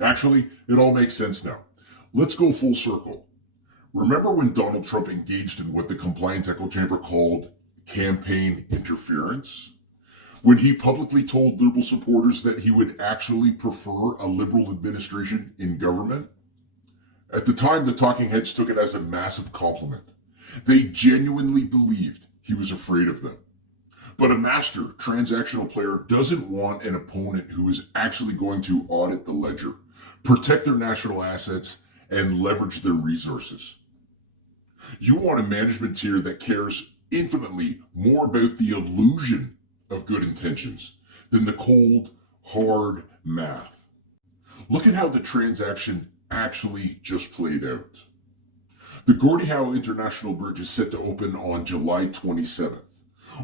Actually, it all makes sense now. Let's go full circle. Remember when Donald Trump engaged in what the compliance echo chamber called campaign interference? When he publicly told liberal supporters that he would actually prefer a liberal administration in government? At the time, the talking heads took it as a massive compliment. They genuinely believed he was afraid of them. But a master transactional player doesn't want an opponent who is actually going to audit the ledger, protect their national assets, and leverage their resources. You want a management tier that cares infinitely more about the illusion of good intentions than the cold, hard math. Look at how the transaction actually just played out. The Gordie Howe International Bridge is set to open on July 27th.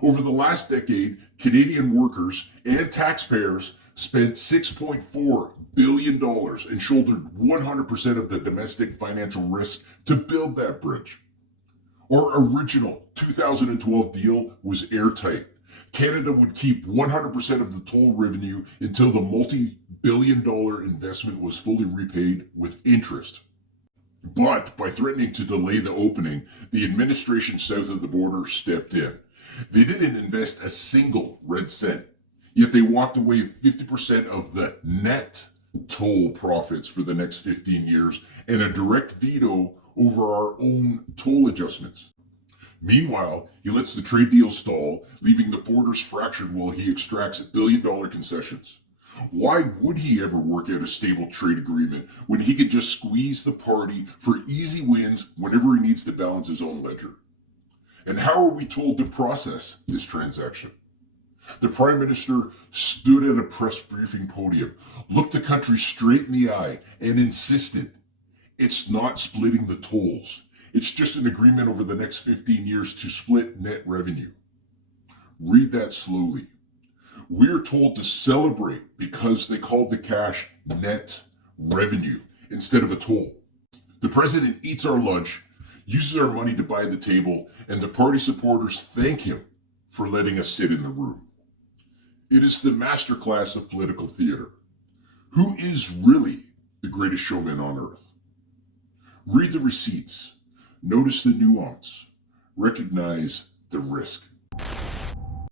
Over the last decade, Canadian workers and taxpayers spent $6.4 billion and shouldered 100% of the domestic financial risk to build that bridge. Our original 2012 deal was airtight. Canada would keep 100% of the toll revenue until the multi-billion-dollar investment was fully repaid with interest. But by threatening to delay the opening, the administration south of the border stepped in. They didn't invest a single red cent, yet they walked away 50% of the net toll profits for the next 15 years and a direct veto over our own toll adjustments. Meanwhile, he lets the trade deal stall, leaving the borders fractured while he extracts billion-dollar concessions. Why would he ever work out a stable trade agreement when he could just squeeze the party for easy wins whenever he needs to balance his own ledger? And how are we told to process this transaction? The Prime Minister stood at a press briefing podium, looked the country straight in the eye, and insisted, it's not splitting the tolls. It's just an agreement over the next 15 years to split net revenue. Read that slowly. We're told to celebrate because they called the cash net revenue instead of a toll. The president eats our lunch, uses our money to buy the table, and the party supporters thank him for letting us sit in the room. It is the masterclass of political theater. Who is really the greatest showman on earth? Read the receipts, notice the nuance, recognize the risk.